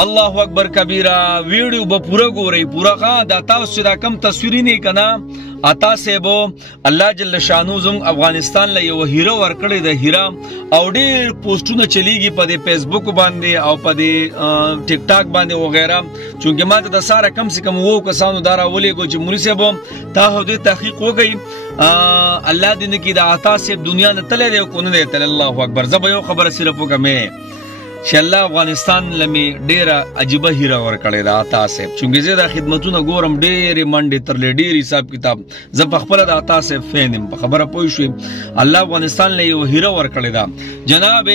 الله اکبر کبیره ویډیو به پورا ګورئ پورا غا د تاسو چې دا کم تصویرې نه کنا اتا سیبو الله جل شانو زم افغانستان له یو هیرو ورکړی د هیرا او ډیر پوسټونه چلیږي په د فیسبوک باندې او په د ټیک ټاک باندې وغیرہ چونکه ما د ساره کم سے کم وو کسانو دارا ولې کو چې مولوی صاحب تا هو د تحقیق وکړي الله دې نه کې د اتا سیب دنیا نه تللی دی کو نه دی تل الله اکبر زب یو خبره صرف وکمه چې الله افغانستان لمه ډیره عجیبه هیره ورکړی دا عطا صاحب چونګې زه د خدمتونو ګورم ډېرې منډې ترلې ډېر حساب کتاب زه په خپله د عطا صاحب فین یم په خبره پوه شوې الله افغانستان له یو هیره ورکړی دا جناب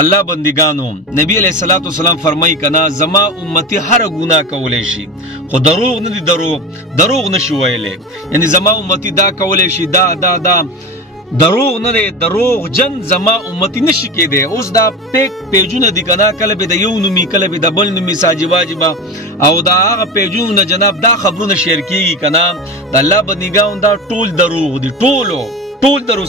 الله بندگانو نبی علیہ الصلوۃ والسلام فرمایي کنا زما امتی هر ګناه کولای شي خو دروغ نه دي دروغ نشي ویلې یعنی زما امتی دا کولای شي دا دروغ نه دی دروغ جن زما امتی نشي کېدی اوس دا پیجونه دي کنه کله به د یو نومي کله به د بل نومي ساجي واجبه او دا هغه پیجونه جناب دا خبرونه شیر کیږي کنه د الله بندګان دا ټول دروغ دي ټول درو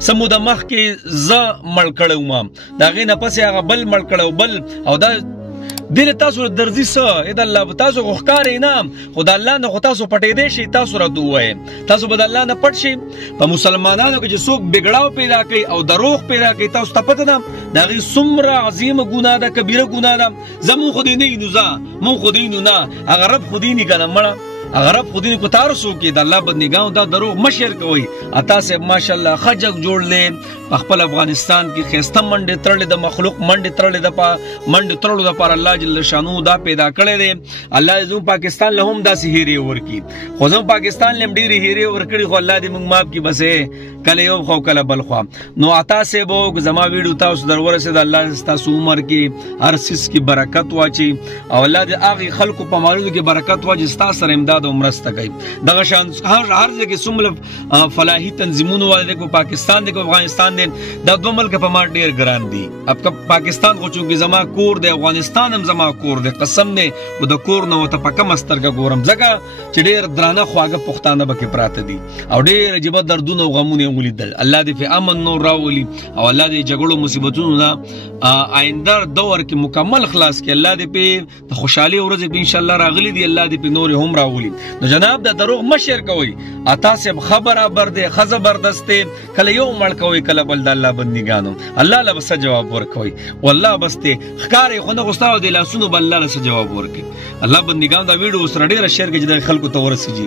سمو د مخ کې ز مړ کړو ما دا غي نه پسې هغه بل مړ کړو بل او دا دل تاسو درځي سه اې د الله تاسو غوښکار انعام خدای الله نه تاسو پټې دې شي تاسو را دوه تاسو بد الله نه پټ شي په مسلمانانو کې چې څوک بګړاو پیدا کوي او دروغ پیدا کوي تاسو ته پته ده دا غي څومره عظیمه ګناه ده کبیره ګناه ده زمو خدای نه نوزا مو خدای نه هغه رب خدای نه کنه مړه اگر اب خودی کو تارسو کې د الله بندګانو دا دروغ مشر کوي اتا سے ماشاءالله خجک جوړ لې خپل افغانستان کې خسته منډه ترلې د مخلوق منډه ترلې د منډه ترلو د پر الله جل شانو دا پیدا کړی دی الله زمو پاکستان له هم دا سهيري ورکی خو زمو پاکستان لم ډيري هيري ورکړي خو الله دې موږ ماف کی بسې کله یو خو کله بل خو نو اتا سے بو زما ویډیو تاسو درور سه د الله تاسو عمر کې هر سیس کې برکت واچي او الله دې هغه خلکو په مالونو کې برکت واچي تاسو سره امداد مرسته کوي دغه شان هر ځای کې سمله فلاحي تنظیمونو والے کو پاکستان دی کو افغانستان دی د دوه ملک په مار ډیر ګران دي اب پاکستان خو چې زما کور دی افغانستان هم زما کور دی قسم نه و د کور نه ته پکم استرګه ګورم ځکه چې ډیر درانه خواږه پښتانه بکې پراته دي او ډیر عجیب دردونه او غمونه ولیدل الله دې په امن نور راولي او الله دې جګړو مصیبتونو نه آینده دور کې مکمل خلاص کې الله دې په خوشحالي ورځ په ان شاء الله راغلي دي الله دې په نور هم راولي نو جناب دا دروغ مشر کوي اتا سب خبره برده خزبردسته کله یو مړ کوي کله بل د الله بندګانو الله له بس جواب ورکوي والله بس ته ښکارې خو نه غوستاو د لاسونو بل الله له جواب ورکوي الله بندګانو دا ویډیو سره ډیره شیر کې د خلکو ته ورسیږي